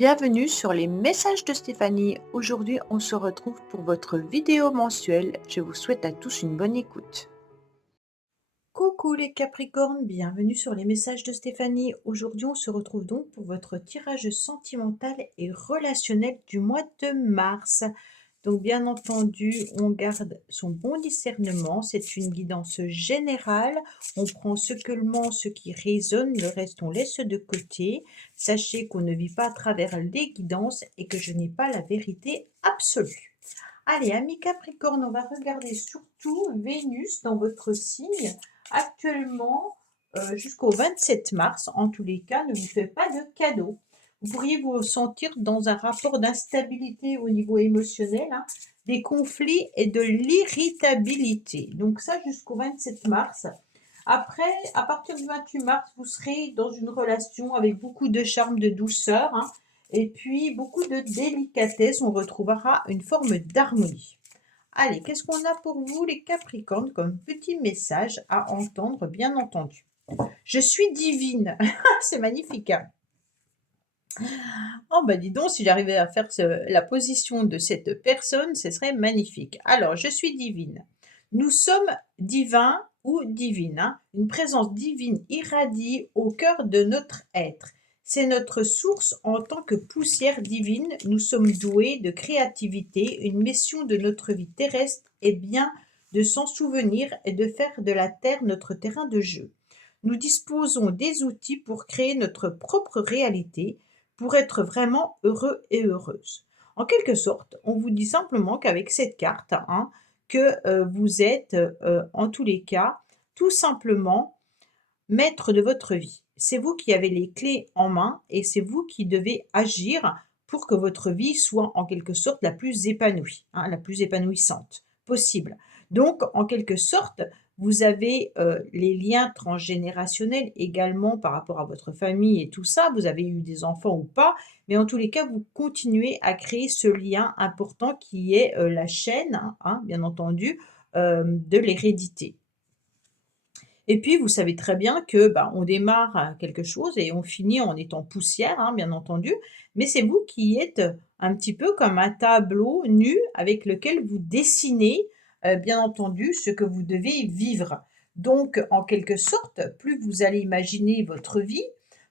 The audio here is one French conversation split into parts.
Bienvenue sur les messages de Stéphanie. Aujourd'hui, on se retrouve pour votre vidéo mensuelle. Je vous souhaite à tous une bonne écoute. Coucou les Capricornes, bienvenue sur les messages de Stéphanie. Aujourd'hui, on se retrouve donc pour votre tirage sentimental et relationnel du mois de mars. Donc, bien entendu, on garde son bon discernement. C'est une guidance générale. On prend seulement ce qui résonne, le reste, on laisse de côté. Sachez qu'on ne vit pas à travers les guidances et que je n'ai pas la vérité absolue. Allez, amis Capricorne, on va regarder surtout Vénus dans votre signe actuellement jusqu'au 27 mars. En tous les cas, ne vous faites pas de cadeaux. Vous pourriez vous sentir dans un rapport d'instabilité au niveau émotionnel, des conflits et de l'irritabilité. Donc ça jusqu'au 27 mars. Après, à partir du 28 mars, vous serez dans une relation avec beaucoup de charme, de douceur, et puis beaucoup de délicatesse. On retrouvera une forme d'harmonie. Allez, qu'est-ce qu'on a pour vous les Capricornes comme petit message à entendre, bien entendu. Je suis divine. C'est magnifique. Oh bah dis donc, si j'arrivais à faire la position de cette personne, ce serait magnifique. Alors, je suis divine. Nous sommes divins ou divines. Une présence divine irradie au cœur de notre être. C'est notre source en tant que poussière divine. Nous sommes doués de créativité. Une mission de notre vie terrestre est bien de s'en souvenir et de faire de la terre notre terrain de jeu. Nous disposons des outils pour créer notre propre réalité, pour être vraiment heureux et heureuse. En quelque sorte, on vous dit simplement qu'avec cette carte, que vous êtes, en tous les cas, tout simplement maître de votre vie. C'est vous qui avez les clés en main et c'est vous qui devez agir pour que votre vie soit en quelque sorte la plus épanouie, la plus épanouissante possible. Donc, en quelque sorte, vous avez les liens transgénérationnels également par rapport à votre famille et tout ça. Vous avez eu des enfants ou pas, mais en tous les cas, vous continuez à créer ce lien important qui est la chaîne, bien entendu, de l'hérédité. Et puis, vous savez très bien que, on démarre quelque chose et on finit en étant poussière, bien entendu, mais c'est vous qui êtes un petit peu comme un tableau nu avec lequel vous dessinez, bien entendu, ce que vous devez vivre. Donc, en quelque sorte, plus vous allez imaginer votre vie,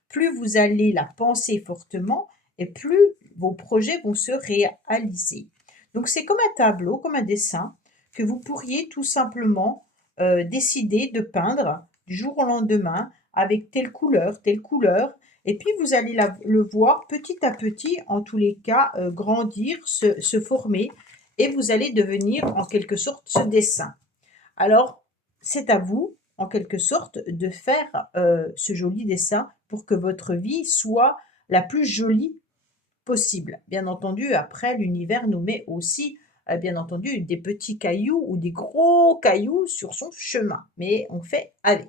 plus vous allez la penser fortement et plus vos projets vont se réaliser. Donc, c'est comme un tableau, comme un dessin que vous pourriez tout simplement décider de peindre du jour au lendemain avec telle couleur, et puis vous allez le voir petit à petit, en tous les cas, grandir, se former, et vous allez devenir en quelque sorte ce dessin. Alors, c'est à vous, en quelque sorte, de faire ce joli dessin pour que votre vie soit la plus jolie possible. Bien entendu, après, l'univers nous met aussi, bien entendu, des petits cailloux ou des gros cailloux sur son chemin, mais on fait avec.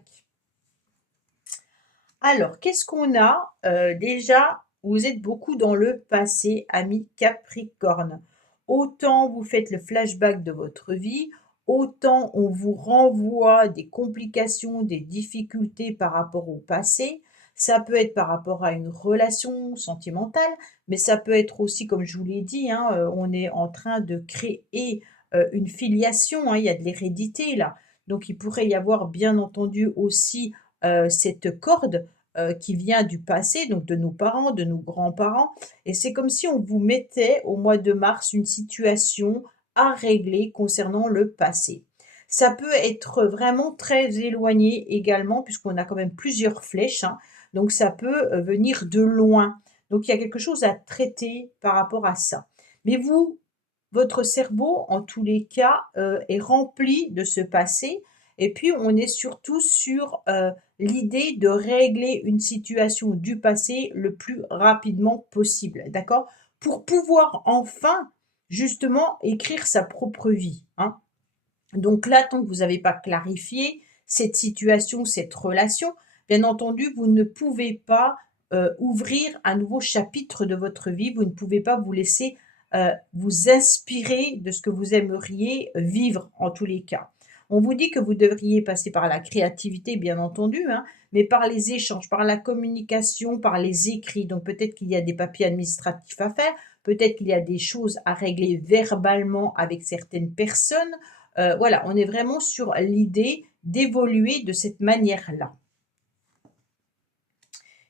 Alors, qu'est-ce qu'on a? Déjà, vous êtes beaucoup dans le passé, amis Capricorne. Autant vous faites le flashback de votre vie, autant on vous renvoie des complications, des difficultés par rapport au passé. Ça peut être par rapport à une relation sentimentale, mais ça peut être aussi, comme je vous l'ai dit, on est en train de créer une filiation, il y a de l'hérédité là. Donc il pourrait y avoir bien entendu aussi cette corde qui vient du passé, donc de nos parents, de nos grands-parents. Et c'est comme si on vous mettait au mois de mars une situation à régler concernant le passé. Ça peut être vraiment très éloigné également, puisqu'on a quand même plusieurs flèches, donc ça peut venir de loin. Donc il y a quelque chose à traiter par rapport à ça. Mais vous, votre cerveau, en tous les cas, est rempli de ce passé. Et puis, on est surtout sur l'idée de régler une situation du passé le plus rapidement possible, d'accord? Pour pouvoir enfin, justement, écrire sa propre vie, Donc là, tant que vous n'avez pas clarifié cette situation, cette relation, bien entendu, vous ne pouvez pas ouvrir un nouveau chapitre de votre vie. Vous ne pouvez pas vous laisser vous inspirer de ce que vous aimeriez vivre en tous les cas. On vous dit que vous devriez passer par la créativité, bien entendu, hein, mais par les échanges, par la communication, par les écrits. Donc peut-être qu'il y a des papiers administratifs à faire, peut-être qu'il y a des choses à régler verbalement avec certaines personnes. Voilà, on est vraiment sur l'idée d'évoluer de cette manière-là.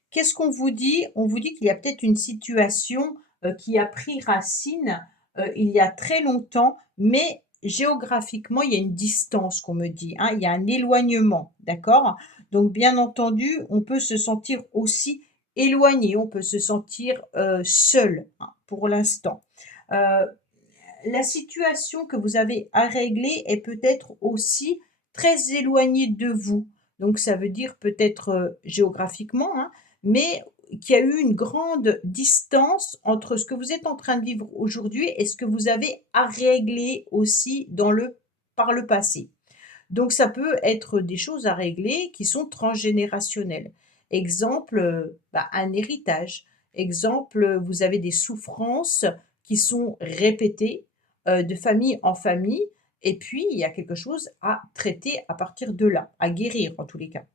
Qu'est-ce qu'on vous dit? On vous dit qu'il y a peut-être une situation, qui a pris racine, il y a très longtemps, mais géographiquement, il y a une distance qu'on me dit, hein, il y a un éloignement, d'accord? Donc bien entendu, on peut se sentir aussi éloigné, on peut se sentir, seul, hein, pour l'instant. Heu, la situation que vous avez à régler est peut-être aussi très éloignée de vous. Donc ça veut dire peut-être, géographiquement, hein, mais qu'il y a eu une grande distance entre ce que vous êtes en train de vivre aujourd'hui et ce que vous avez à régler aussi par le passé. Donc ça peut être des choses à régler qui sont transgénérationnelles. Exemple, un héritage. Exemple, vous avez des souffrances qui sont répétées, de famille en famille et puis il y a quelque chose à traiter à partir de là, à guérir en tous les cas.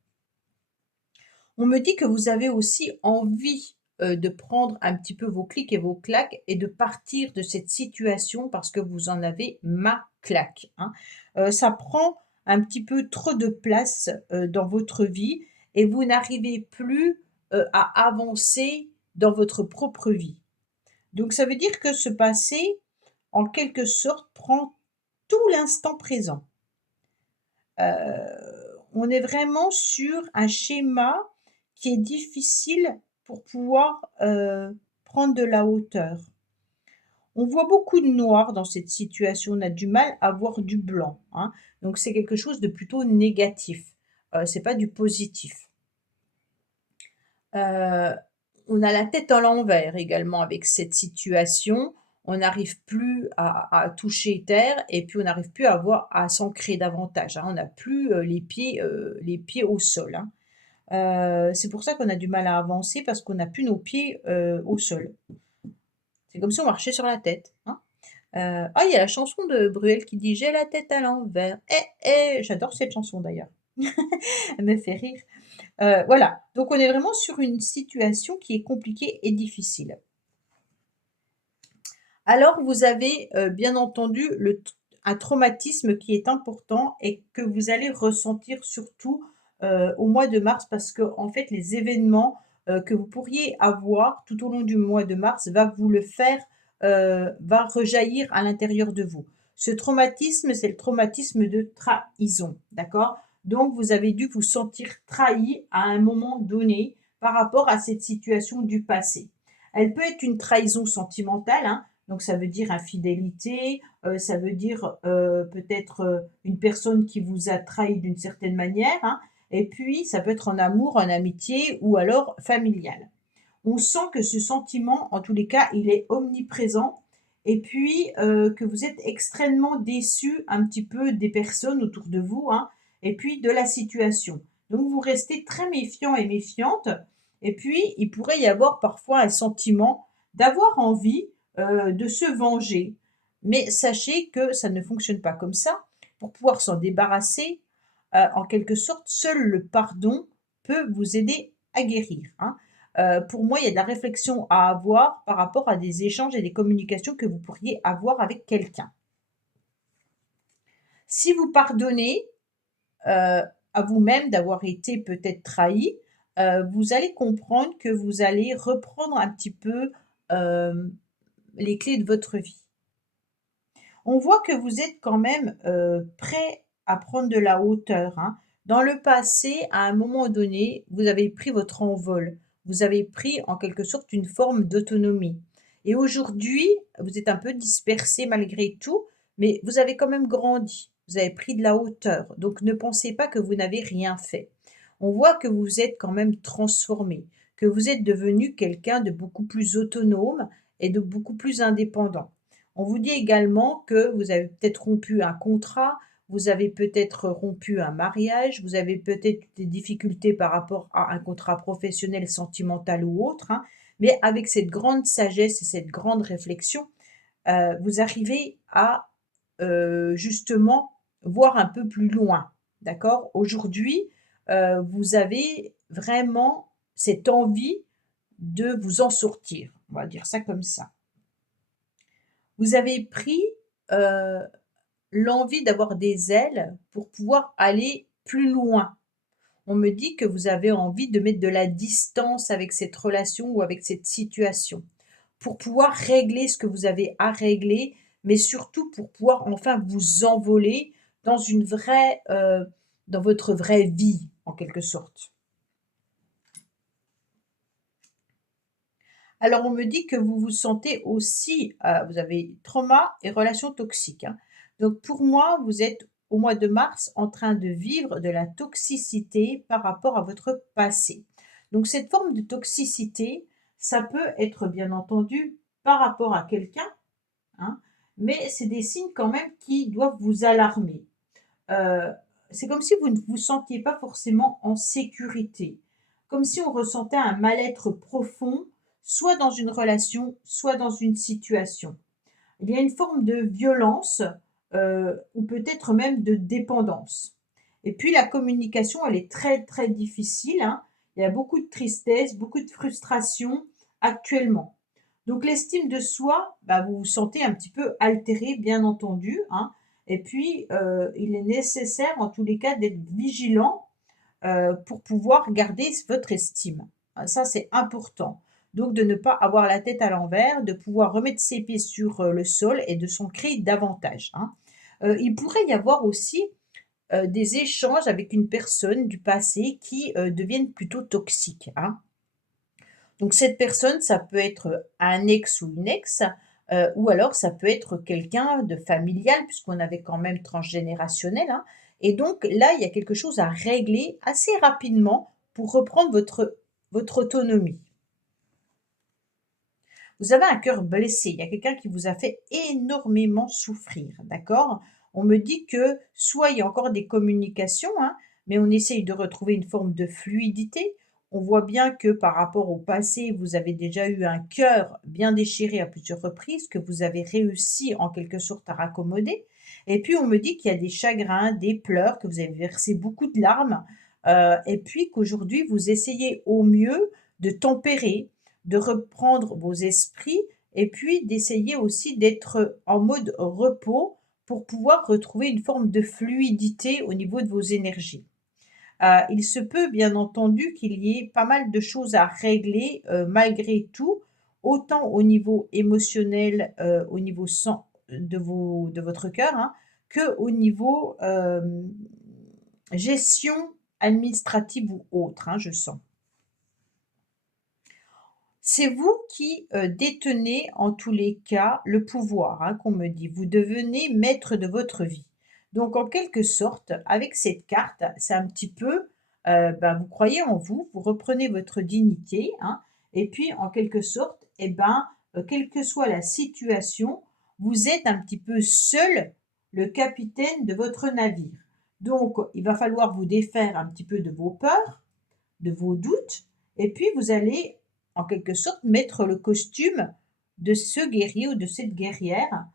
On me dit que vous avez aussi envie, de prendre un petit peu vos clics et vos claques et de partir de cette situation parce que vous en avez ma claque, hein. Ça prend un petit peu trop de place, dans votre vie et vous n'arrivez plus, à avancer dans votre propre vie. Donc ça veut dire que ce passé, en quelque sorte, prend tout l'instant présent. On est vraiment sur un schéma qui est difficile pour pouvoir, prendre de la hauteur. On voit beaucoup de noir dans cette situation, on a du mal à voir du blanc, hein, donc c'est quelque chose de plutôt négatif, c'est pas du positif. Heu, on a la tête à l'envers également avec cette situation. On n'arrive plus à toucher terre et puis on n'arrive plus à s'ancrer davantage, hein. On n'a plus, les pieds au sol, hein. C'est pour ça qu'on a du mal à avancer parce qu'on n'a plus nos pieds, au sol. C'est comme si on marchait sur la tête, hein. Il y a la chanson de Bruel qui dit: «J'ai la tête à l'envers, eh, eh!» J'adore cette chanson d'ailleurs. Elle me fait rire. Voilà, donc on est vraiment sur une situation qui est compliquée et difficile. Alors vous avez, bien entendu un traumatisme qui est important et que vous allez ressentir surtout, au mois de mars parce que en fait les événements, que vous pourriez avoir tout au long du mois de mars va rejaillir à l'intérieur de vous. Ce traumatisme, c'est le traumatisme de trahison, d'accord? Donc vous avez dû vous sentir trahi à un moment donné par rapport à cette situation du passé. Elle peut être une trahison sentimentale, hein, donc ça veut dire infidélité, ça veut dire, peut-être, une personne qui vous a trahi d'une certaine manière, hein, et puis ça peut être en amour, en amitié ou alors familial. On sent que ce sentiment, en tous les cas, il est omniprésent et puis, que vous êtes extrêmement déçu un petit peu des personnes autour de vous, hein, et puis de la situation. Donc vous restez très méfiant et méfiante et puis il pourrait y avoir parfois un sentiment d'avoir envie, de se venger. Mais sachez que ça ne fonctionne pas comme ça. Pour pouvoir s'en débarrasser, en quelque sorte, seul le pardon peut vous aider à guérir, hein. Pour moi, il y a de la réflexion à avoir par rapport à des échanges et des communications que vous pourriez avoir avec quelqu'un. Si vous pardonnez, à vous-même d'avoir été peut-être trahi, vous allez comprendre que vous allez reprendre un petit peu, hem, les clés de votre vie. On voit que vous êtes quand même, prêt à prendre de la hauteur, hein. Dans le passé, à un moment donné, vous avez pris votre envol. Vous avez pris en quelque sorte une forme d'autonomie et aujourd'hui, vous êtes un peu dispersé malgré tout, mais vous avez quand même grandi. Vous avez pris de la hauteur, donc ne pensez pas que vous n'avez rien fait. On voit que vous êtes quand même transformé, que vous êtes devenu quelqu'un de beaucoup plus autonome et de beaucoup plus indépendant. On vous dit également que vous avez peut-être rompu un contrat, vous avez peut-être rompu un mariage, vous avez peut-être des difficultés par rapport à un contrat professionnel, sentimental ou autre, hein. Mais avec cette grande sagesse et cette grande réflexion, vous arrivez à, justement voir un peu plus loin, d'accord? Aujourd'hui, vous avez vraiment cette envie de vous en sortir, on va dire ça comme ça. Vous avez pris, heu, l'envie d'avoir des ailes pour pouvoir aller plus loin. On me dit que vous avez envie de mettre de la distance avec cette relation ou avec cette situation, pour pouvoir régler ce que vous avez à régler, mais surtout pour pouvoir enfin vous envoler dans une vraie, dans votre vraie vie, en quelque sorte. Alors on me dit que vous vous sentez aussi, vous avez trauma et relations toxiques, hein. Donc pour moi, vous êtes au mois de mars en train de vivre de la toxicité par rapport à votre passé. Donc cette forme de toxicité, ça peut être bien entendu par rapport à quelqu'un, hein, mais c'est des signes quand même qui doivent vous alarmer. Heu, c'est comme si vous ne vous sentiez pas forcément en sécurité, comme si on ressentait un mal-être profond, soit dans une relation, soit dans une situation. Il y a une forme de violence, ou peut-être même de dépendance. Et puis la communication, elle est très, très difficile, hein. Il y a beaucoup de tristesse, beaucoup de frustration actuellement. Donc l'estime de soi, bah, vous vous sentez un petit peu altéré, bien entendu, hein. Et puis, il est nécessaire en tous les cas d'être vigilant, pour pouvoir garder votre estime. Ça, c'est important. Donc de ne pas avoir la tête à l'envers, de pouvoir remettre ses pieds sur, le sol et de s'ancrer davantage, hein. Il pourrait y avoir aussi, des échanges avec une personne du passé qui, deviennent plutôt toxiques, hein. Donc cette personne, ça peut être un ex ou une ex, ou alors ça peut être quelqu'un de familial puisqu'on avait quand même transgénérationnel, hein, et donc là, il y a quelque chose à régler assez rapidement pour reprendre votre autonomie. Vous avez un cœur blessé, il y a quelqu'un qui vous a fait énormément souffrir, d'accord? On me dit que soit il y a encore des communications, hein, mais on essaye de retrouver une forme de fluidité. On voit bien que par rapport au passé, vous avez déjà eu un cœur bien déchiré à plusieurs reprises, que vous avez réussi en quelque sorte à raccommoder. Et puis on me dit qu'il y a des chagrins, des pleurs, que vous avez versé beaucoup de larmes, et puis qu'aujourd'hui vous essayez au mieux de tempérer, de reprendre vos esprits et puis d'essayer aussi d'être en mode repos pour pouvoir retrouver une forme de fluidité au niveau de vos énergies. Il se peut bien entendu qu'il y ait pas mal de choses à régler, malgré tout, autant au niveau émotionnel, au niveau de votre cœur, hein, qu'au niveau, gestion administrative ou autre, hein, je sens. C'est vous qui, détenez en tous les cas le pouvoir, hein, qu'on me dit. Vous devenez maître de votre vie. Donc en quelque sorte, avec cette carte, c'est un petit peu, ben, vous croyez en vous, vous reprenez votre dignité, hein, et puis en quelque sorte, et ben, quelle que soit la situation, vous êtes un petit peu seul le capitaine de votre navire. Donc il va falloir vous défaire un petit peu de vos peurs, de vos doutes, et puis vous allez, en quelque sorte, mettre le costume de ce guerrier ou de cette guerrière,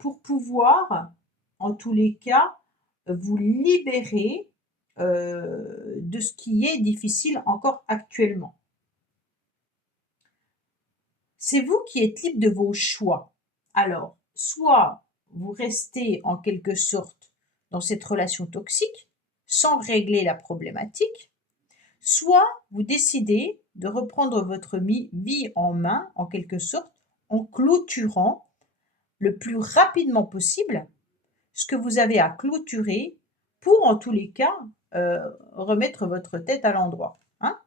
pour pouvoir, en tous les cas, vous libérer, de ce qui est difficile encore actuellement. C'est vous qui êtes libre de vos choix. Alors, soit vous restez en quelque sorte dans cette relation toxique, sans régler la problématique, soit vous décidez de reprendre votre vie en main, en quelque sorte, en clôturant le plus rapidement possible ce que vous avez à clôturer pour, en tous les cas, remettre votre tête à l'endroit. Hein?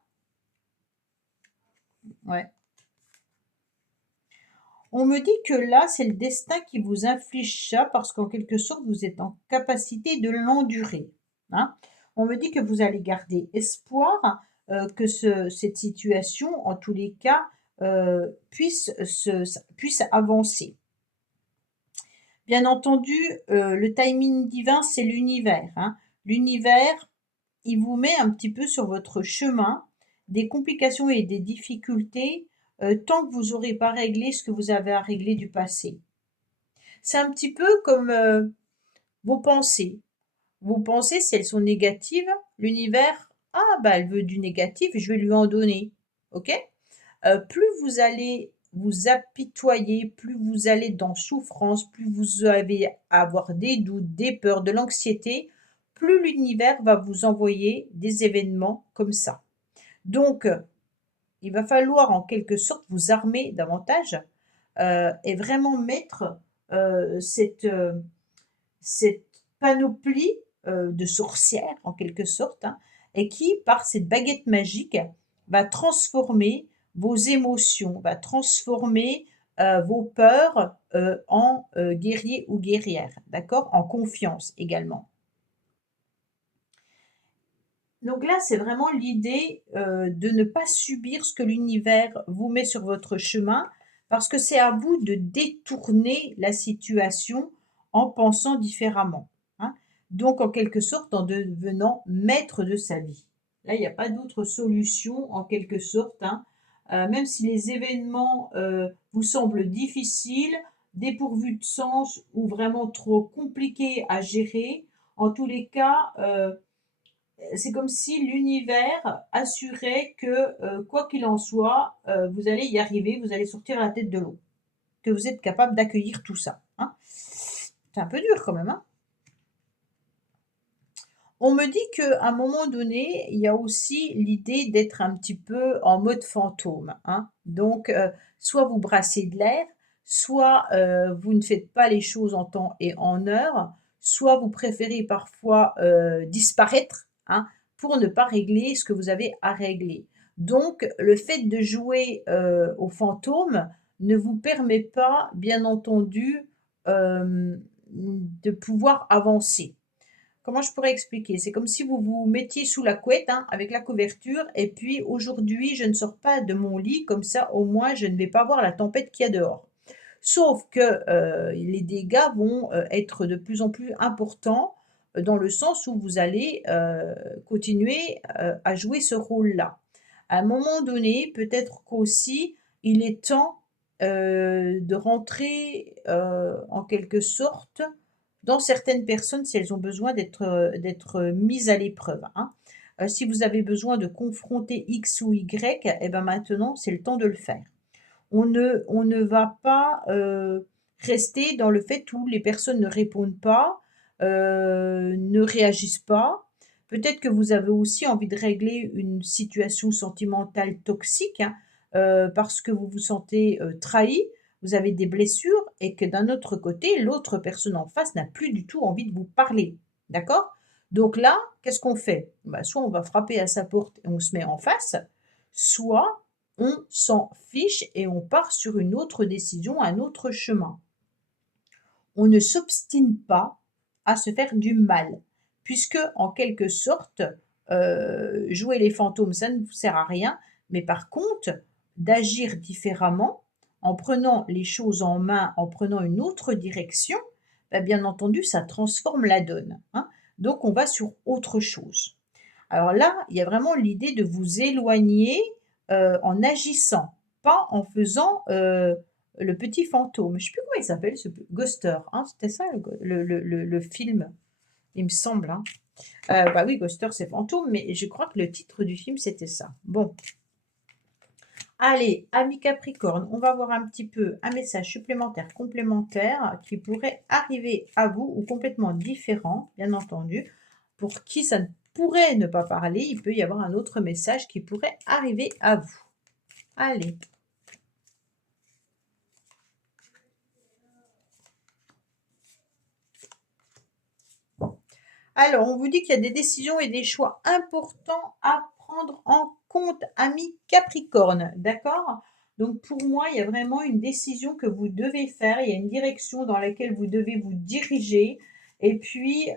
Ouais. On me dit que là, c'est le destin qui vous inflige ça parce qu'en quelque sorte, vous êtes en capacité de l'endurer. Hein. On me dit que vous allez garder espoir, que cette situation, en tous les cas, puisse avancer. Bien entendu, le timing divin, c'est l'univers. Hein. L'univers, il vous met un petit peu sur votre chemin des complications et des difficultés, tant que vous n'aurez pas réglé ce que vous avez à régler du passé. C'est un petit peu comme, vos pensées. Vous pensez, si elles sont négatives, l'univers, ah bah elle veut du négatif, je vais lui en donner. OK? Plus vous allez vous apitoyer, plus vous allez dans souffrance, plus vous allez avoir des doutes, des peurs, de l'anxiété, plus l'univers va vous envoyer des événements comme ça. Donc, il va falloir en quelque sorte vous armer davantage, et vraiment mettre, cette panoplie, de sorcières en quelque sorte, hein, et qui, par cette baguette magique, va transformer vos émotions, va transformer, vos peurs, en, guerriers ou guerrières, d'accord? En confiance également. Donc là, c'est vraiment l'idée, de ne pas subir ce que l'univers vous met sur votre chemin, parce que c'est à vous de détourner la situation en pensant différemment, hein. Donc en quelque sorte, en devenant maître de sa vie. Là, il n'y a pas d'autre solution en quelque sorte, hein. Même si les événements, vous semblent difficiles, dépourvus de sens ou vraiment trop compliqués à gérer, en tous les cas, c'est comme si l'univers assurait que, quoi qu'il en soit, vous allez y arriver, vous allez sortir la tête de l'eau, que vous êtes capable d'accueillir tout ça, hein. C'est un peu dur quand même, hein. On me dit qu'à un moment donné, il y a aussi l'idée d'être un petit peu en mode fantôme, hein. Donc, soit vous brassez de l'air, soit, vous ne faites pas les choses en temps et en heure, soit vous préférez parfois, disparaître, hein, pour ne pas régler ce que vous avez à régler. Donc le fait de jouer, au fantôme ne vous permet pas, bien entendu, de pouvoir avancer. Comment je pourrais expliquer? C'est comme si vous vous mettiez sous la couette, hein, avec la couverture et puis: «Aujourd'hui, je ne sors pas de mon lit, comme ça, au moins, je ne vais pas voir la tempête qu'il y a dehors». Sauf que, les dégâts vont, être de plus en plus importants, dans le sens où vous allez, continuer, à jouer ce rôle-là. À un moment donné, peut-être qu'aussi, il est temps, de rentrer, en quelque sorte, dans certaines personnes, si elles ont besoin d'être mises à l'épreuve, hein. Si vous avez besoin de confronter X ou Y, et ben, maintenant, c'est le temps de le faire. On ne va pas, rester dans le fait où les personnes ne répondent pas, ne réagissent pas. Peut-être que vous avez aussi envie de régler une situation sentimentale toxique, hein, parce que vous vous sentez, trahi, vous avez des blessures et que d'un autre côté, l'autre personne en face n'a plus du tout envie de vous parler. D'accord? Donc là, qu'est-ce qu'on fait? Bah, soit on va frapper à sa porte et on se met en face, soit on s'en fiche et on part sur une autre décision, un autre chemin. On ne s'obstine pas à se faire du mal, puisque en quelque sorte, jouer les fantômes, ça ne vous sert à rien, mais par contre, d'agir différemment, en prenant les choses en main, en prenant une autre direction, bah, bien entendu, ça transforme la donne, hein. Donc on va sur autre chose. Alors là, il y a vraiment l'idée de vous éloigner, en agissant, pas en faisant, le petit fantôme. Je ne sais plus comment il s'appelle ce Ghoster, hein, c'était ça le film, il me semble, hein. Bah oui, Ghoster, c'est fantôme, mais je crois que le titre du film, c'était ça. Bon, allez, amis Capricorne, on va voir un petit peu un message supplémentaire, complémentaire, qui pourrait arriver à vous ou complètement différent, bien entendu. Pour qui ça ne pourrait ne pas parler, il peut y avoir un autre message qui pourrait arriver à vous. Allez. Alors, on vous dit qu'il y a des décisions et des choix importants à prendre en compte, amis Capricorne, d'accord? Donc pour moi, il y a vraiment une décision que vous devez faire, il y a une direction dans laquelle vous devez vous diriger et puis,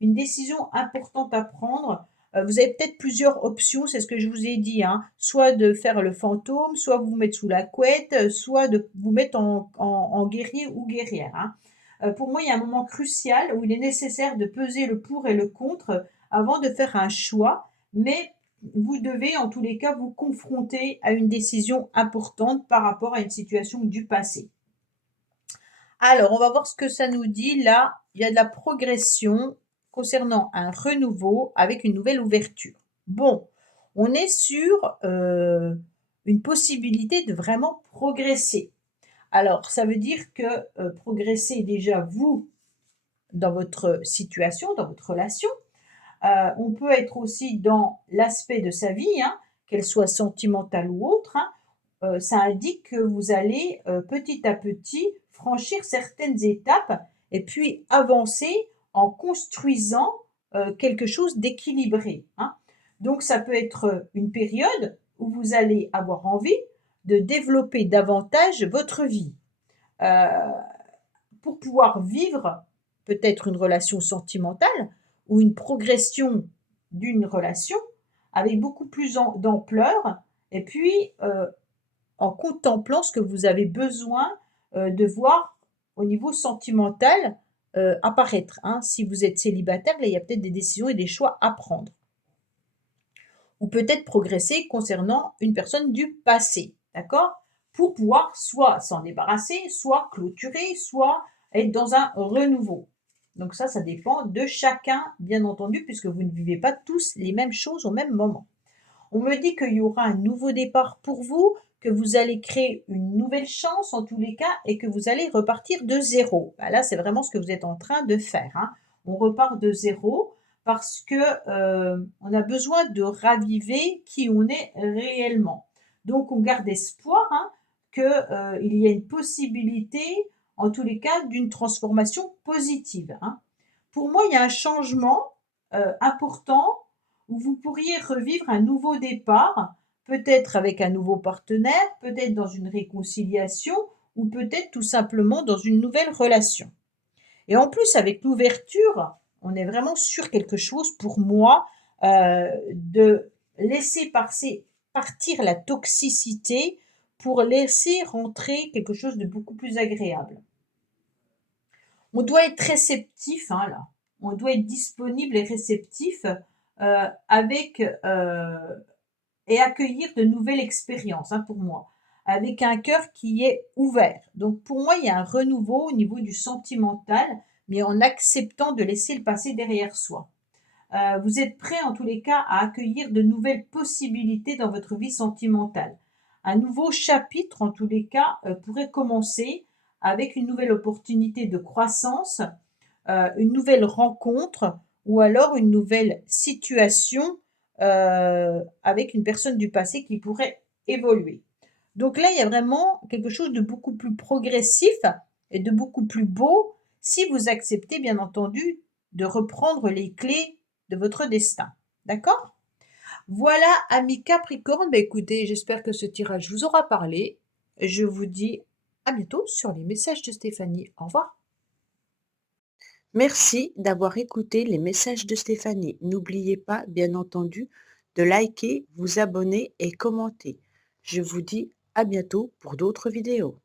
une décision importante à prendre. Vous avez peut-être plusieurs options, c'est ce que je vous ai dit, hein, soit de faire le fantôme, soit vous mettre sous la couette, soit de vous mettre en guerrier ou guerrière, hein. Pour moi, il y a un moment crucial où il est nécessaire de peser le pour et le contre avant de faire un choix, mais vous devez en tous les cas vous confronter à une décision importante par rapport à une situation du passé. Alors, on va voir ce que ça nous dit là. Il y a de la progression, concernant un renouveau avec une nouvelle ouverture. Bon, on est sur une possibilité de vraiment progresser. Alors, ça veut dire que progresser déjà, vous, dans votre situation, dans votre relation. On peut être aussi dans l'aspect de sa vie, hein, qu'elle soit sentimentale ou autre. Hein. Ça indique que vous allez petit à petit franchir certaines étapes et puis avancer en construisant quelque chose d'équilibré. Hein. Donc ça peut être une période où vous allez avoir envie de développer davantage votre vie. Euh, pour pouvoir vivre peut-être une relation sentimentale ou une progression d'une relation avec beaucoup plus d'ampleur et puis en contemplant ce que vous avez besoin de voir au niveau sentimental apparaître. Hein. Si vous êtes célibataire, là, il y a peut-être des décisions et des choix à prendre. Ou peut-être progresser concernant une personne du passé, d'accord? Pour pouvoir soit s'en débarrasser, soit clôturer, soit être dans un renouveau. Donc ça dépend de chacun, bien entendu, puisque vous ne vivez pas tous les mêmes choses au même moment. On me dit qu'il y aura un nouveau départ pour vous, que vous allez créer une nouvelle chance en tous les cas et que vous allez repartir de zéro. Bah là, c'est vraiment ce que vous êtes en train de faire. Hein. On repart de zéro parce que on a besoin de raviver qui on est réellement. Donc, on garde espoir hein, qu'il y a une possibilité, en tous les cas, d'une transformation positive. Hein. Pour moi, il y a un changement important où vous pourriez revivre un nouveau départ, peut-être avec un nouveau partenaire, peut-être dans une réconciliation ou peut-être tout simplement dans une nouvelle relation. Et en plus, avec l'ouverture, on est vraiment sur quelque chose pour moi de laisser partir la toxicité pour laisser rentrer quelque chose de beaucoup plus agréable. On doit être réceptif, hein, là. On doit être disponible et réceptif avec et accueillir de nouvelles expériences, hein, pour moi, avec un cœur qui est ouvert. Donc pour moi, il y a un renouveau au niveau du sentimental, mais en acceptant de laisser le passé derrière soi. Vous êtes prêt en tous les cas à accueillir de nouvelles possibilités dans votre vie sentimentale. Un nouveau chapitre en tous les cas pourrait commencer avec une nouvelle opportunité de croissance, une nouvelle rencontre ou alors une nouvelle situation avec une personne du passé qui pourrait évoluer. Donc là, il y a vraiment quelque chose de beaucoup plus progressif et de beaucoup plus beau si vous acceptez, bien entendu, de reprendre les clés de votre destin. D'accord? Voilà, amis Capricorne. Bah, écoutez, j'espère que ce tirage vous aura parlé. Je vous dis à bientôt sur les messages de Stéphanie. Au revoir. Merci d'avoir écouté les messages de Stéphanie. N'oubliez pas, bien entendu, de liker, vous abonner et commenter. Je vous dis à bientôt pour d'autres vidéos.